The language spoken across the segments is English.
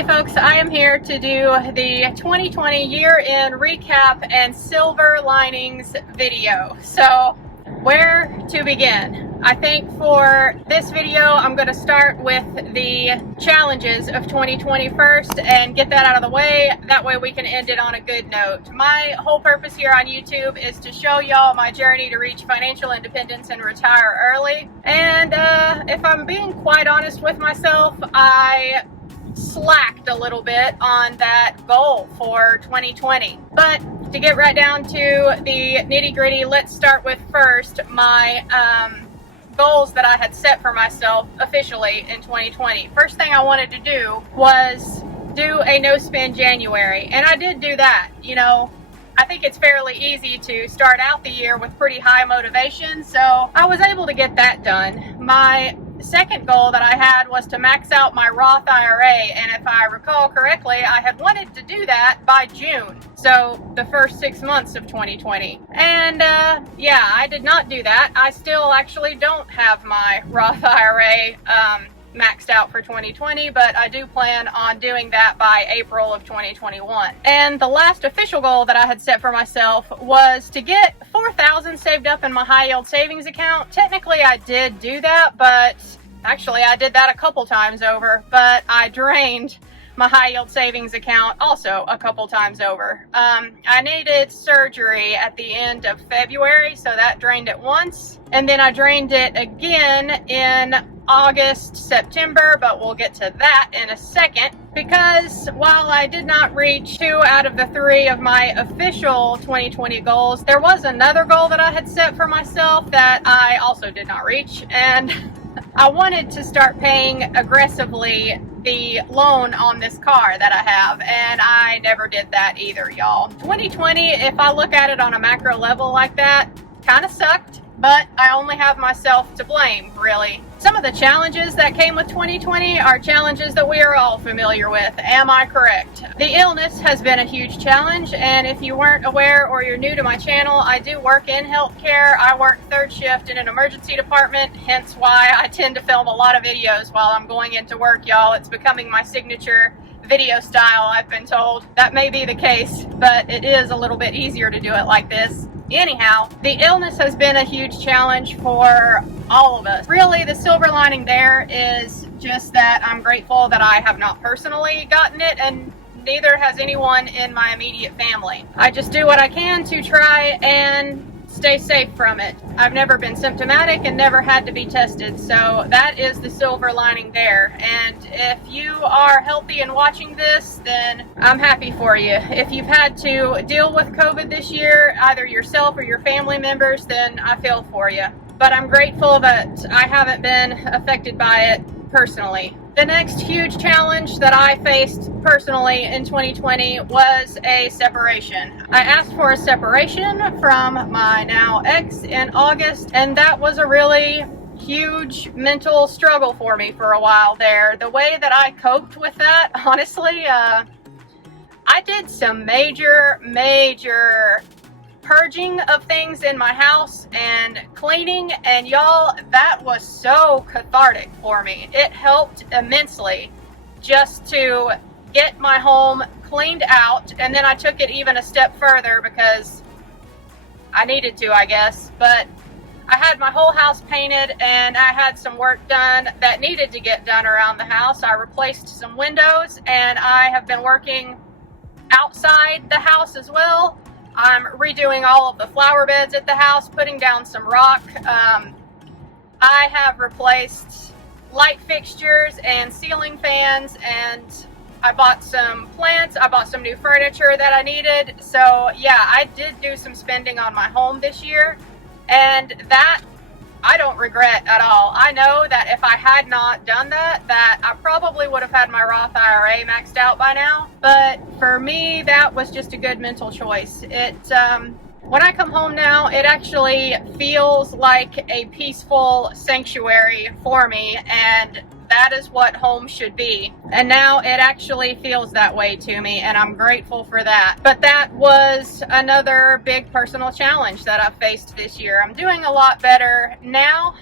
Hey folks, I am here to do the 2020 year-end recap and silver linings video. So, where to begin? I think for this video, I'm going to start with the challenges of 2020 first and get that out of the way. That way we can end it on a good note. My whole purpose here on YouTube is to show y'all my journey to reach financial independence and retire early. And if I'm being quite honest with myself, I slacked a little bit on that goal for 2020. But to get right down to the nitty-gritty, let's start with first my goals that I had set for myself officially in 2020. First thing I wanted to do was do a no-spend January, and I did do that. You know, I think it's fairly easy to start out the year with pretty high motivation, so I was able to get that done. My second goal that I had was to max out my Roth IRA, and if I recall correctly, I had wanted to do that by June, so the first 6 months of 2020. And yeah, I did not do that. I still actually don't have my Roth IRA maxed out for 2020, but I do plan on doing that by April of 2021. And the last official goal that I had set for myself was to get $4,000 saved up in my high yield savings account. Technically I did do that, but actually I did that a couple times over, but I drained my high yield savings account also a couple times over. I needed surgery at the end of February, so that drained it once, and then I drained it again in August, September, but we'll get to that in a second, because while I did not reach 2 out of the 3 of my official 2020 goals, there was another goal that I had set for myself that I also did not reach, and I wanted to start paying aggressively the loan on this car that I have, and I never did that either, y'all. 2020, if I look at it on a macro level like that, kind of sucked, but I only have myself to blame, really. Some of the challenges that came with 2020 are challenges that we are all familiar with. Am I correct? The illness has been a huge challenge, and if you weren't aware or you're new to my channel, I do work in healthcare. I work third shift in an emergency department, hence why I tend to film a lot of videos while I'm going into work, y'all. It's becoming my signature video style, I've been told. That may be the case, but it is a little bit easier to do it like this. Anyhow, the illness has been a huge challenge for all of us. Really, the silver lining there is just that I'm grateful that I have not personally gotten it, and neither has anyone in my immediate family. I just do what I can to try and stay safe from it. I've never been symptomatic and never had to be tested, so that is the silver lining there. And if you are healthy and watching this, then I'm happy for you. If you've had to deal with COVID this year, either yourself or your family members, then I feel for you. But I'm grateful that I haven't been affected by it personally. The next huge challenge that I faced personally in 2020 was a separation. I asked for a separation from my now ex in August, and that was a really huge mental struggle for me for a while there. The way that I coped with that, honestly, I did some major purging of things in my house and cleaning, and y'all, that was so cathartic for me. It helped immensely just to get my home cleaned out, and then I took it even a step further because I needed to, I guess. But I had my whole house painted, and I had some work done that needed to get done around the house. I replaced some windows, and I have been working outside the house as well. I'm redoing all of the flower beds at the house, putting down some rock. I have replaced light fixtures and ceiling fans, and I bought some plants. I bought some new furniture that I needed. So yeah, I did do some spending on my home this year, and that I don't regret at all. I know that if I had not done that, I probably would have had my Roth IRA maxed out by now. But for me, that was just a good mental choice. When I come home now, it actually feels like a peaceful sanctuary for me, and that is what home should be. And now it actually feels that way to me, and I'm grateful for that. But that was another big personal challenge that I faced this year. I'm doing a lot better now,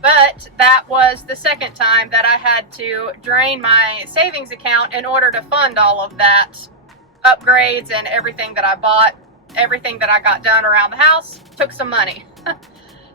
but that was the second time that I had to drain my savings account in order to fund all of that upgrades and everything that I bought. Everything that I got done around the house took some money.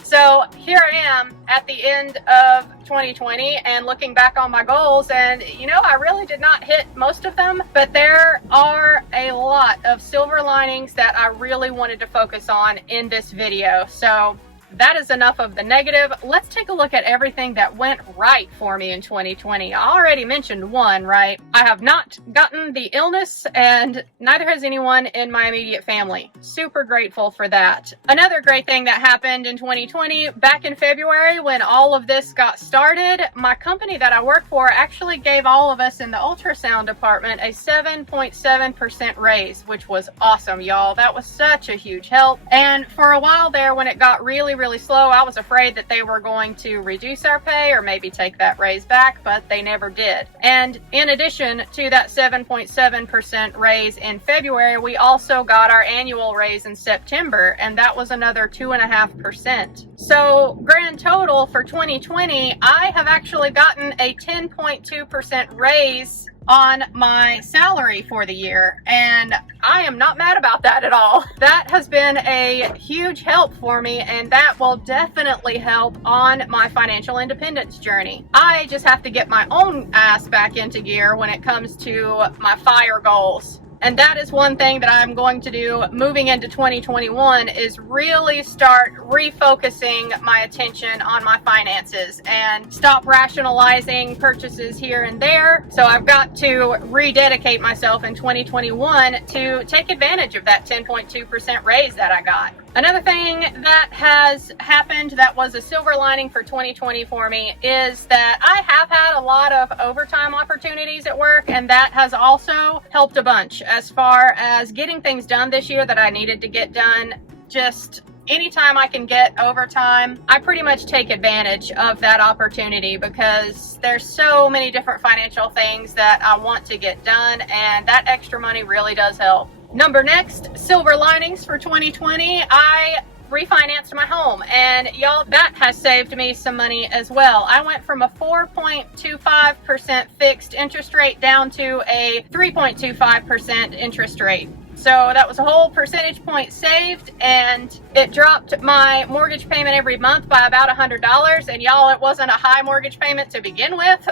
So here I am at the end of 2020 and looking back on my goals, and I really did not hit most of them, but there are a lot of silver linings that I really wanted to focus on in this video. So that is enough of the negative. Let's take a look at everything that went right for me in 2020. I already mentioned one, right? I have not gotten the illness, and neither has anyone in my immediate family. Super grateful for that. Another great thing that happened in 2020, back in February when all of this got started, my company that I work for actually gave all of us in the ultrasound department a 7.7% raise, which was awesome, y'all. That was such a huge help. And for a while there, when it got really slow, I was afraid that they were going to reduce our pay or maybe take that raise back, but they never did. And in addition to that 7.7% raise in February, we also got our annual raise in September, and that was another 2.5%. So grand total for 2020, I have actually gotten a 10.2% raise on my salary for the year, and I am not mad about that at all. That has been a huge help for me, and that will definitely help on my financial independence journey. I just have to get my own ass back into gear when it comes to my FIRE goals. And that is one thing that I'm going to do moving into 2021, is really start refocusing my attention on my finances and stop rationalizing purchases here and there. So I've got to rededicate myself in 2021 to take advantage of that 10.2% raise that I got. Another thing that has happened that was a silver lining for 2020 for me is that I have had a lot of overtime opportunities at work, and that has also helped a bunch as far as getting things done this year that I needed to get done. Just anytime I can get overtime, I pretty much take advantage of that opportunity because there's so many different financial things that I want to get done, and that extra money really does help. Next, silver linings for 2020, I refinanced my home, and y'all, that has saved me some money as well. I went from a 4.25% fixed interest rate down to a 3.25% interest rate. So that was a whole percentage point saved, and it dropped my mortgage payment every month by about $100. And y'all, it wasn't a high mortgage payment to begin with.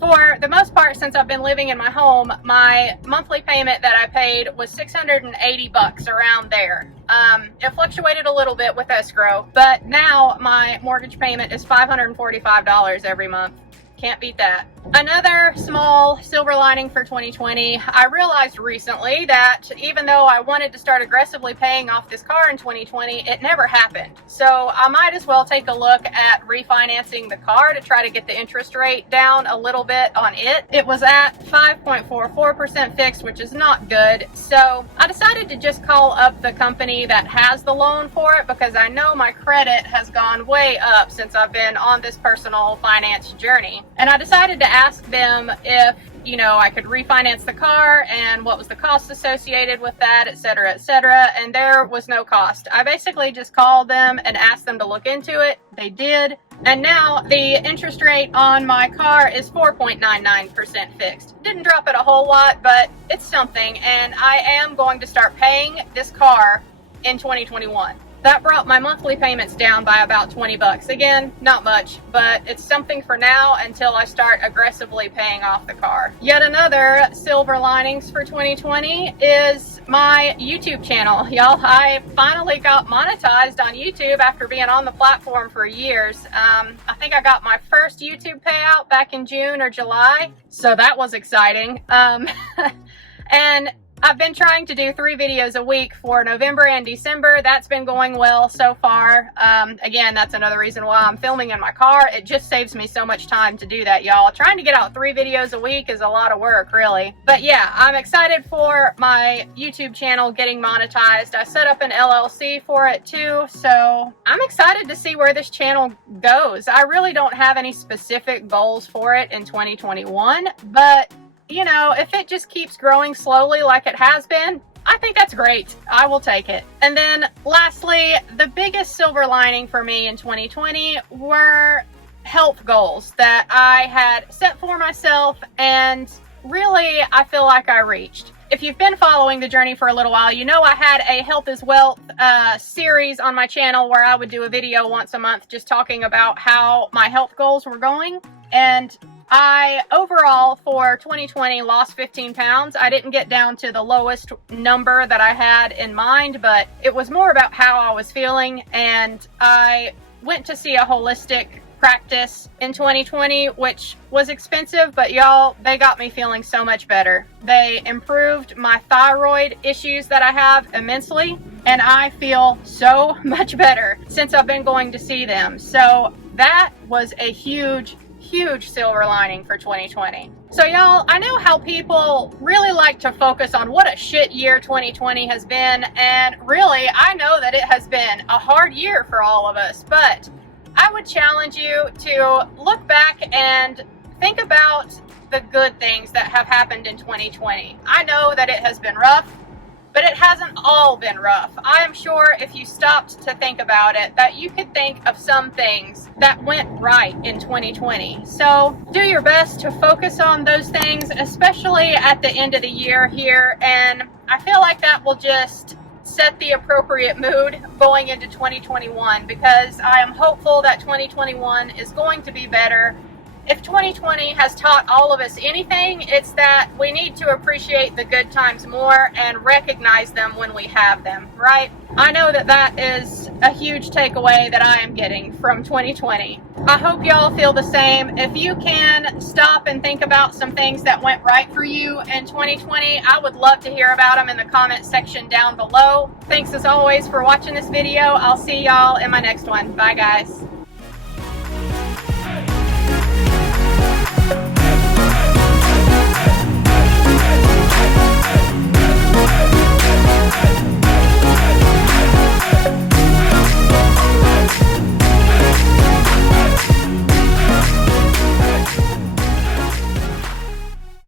For the most part, since I've been living in my home, my monthly payment that I paid was $680, around there. It fluctuated a little bit with escrow, but now my mortgage payment is $545 every month. Can't beat that. Another small silver lining for 2020, I realized recently that even though I wanted to start aggressively paying off this car in 2020, it never happened. So I might as well take a look at refinancing the car to try to get the interest rate down a little bit on it. It was at 5.44% fixed, which is not good. So I decided to just call up the company that has the loan for it, because I know my credit has gone way up since I've been on this personal finance journey. And I decided to ask them if, I could refinance the car and what was the cost associated with that, et cetera, and there was no cost. I basically just called them and asked them to look into it. They did. And now the interest rate on my car is 4.99% fixed. Didn't drop it a whole lot, but it's something, and I am going to start paying this car in 2021. That brought my monthly payments down by about $20. Again, not much, but it's something for now until I start aggressively paying off the car. Yet another silver linings for 2020 is my YouTube channel. Y'all, I finally got monetized on YouTube after being on the platform for years. I think I got my first YouTube payout back in June or July, so that was exciting. And I've been trying to do 3 videos a week for November and December. That's been going well so far. Again, that's another reason why I'm filming in my car. It just saves me so much time to do that, y'all. Trying to get out 3 videos a week is a lot of work, really. But yeah, I'm excited for my YouTube channel getting monetized. I set up an LLC for it too, so I'm excited to see where this channel goes. I really don't have any specific goals for it in 2021, but you know, if it just keeps growing slowly like it has been, I think that's great. I will take it. And then lastly, the biggest silver lining for me in 2020 were health goals that I had set for myself, and really I feel like I reached. If you've been following the journey for a little while, you know I had a Health is Wealth series on my channel where I would do a video once a month just talking about how my health goals were going. And I overall for 2020 lost 15 pounds. I didn't get down to the lowest number that I had in mind, but it was more about how I was feeling. And I went to see a holistic practice in 2020, which was expensive, but y'all, they got me feeling so much better. They improved my thyroid issues that I have immensely, and I feel so much better since I've been going to see them. So that was a huge silver lining for 2020. So y'all, I know how people really like to focus on what a shit year 2020 has been, and really, I know that it has been a hard year for all of us, but I would challenge you to look back and think about the good things that have happened in 2020. I know that it has been rough, but it hasn't all been rough. I am sure if you stopped to think about it, that you could think of some things that went right in 2020. So do your best to focus on those things, especially at the end of the year here. And I feel like that will just set the appropriate mood going into 2021, because I am hopeful that 2021 is going to be better. If 2020 has taught all of us anything, it's that we need to appreciate the good times more and recognize them when we have them, right? I know that that is a huge takeaway that I am getting from 2020. I hope y'all feel the same. If you can stop and think about some things that went right for you in 2020, I would love to hear about them in the comment section down below. Thanks as always for watching this video. I'll see y'all in my next one. Bye guys.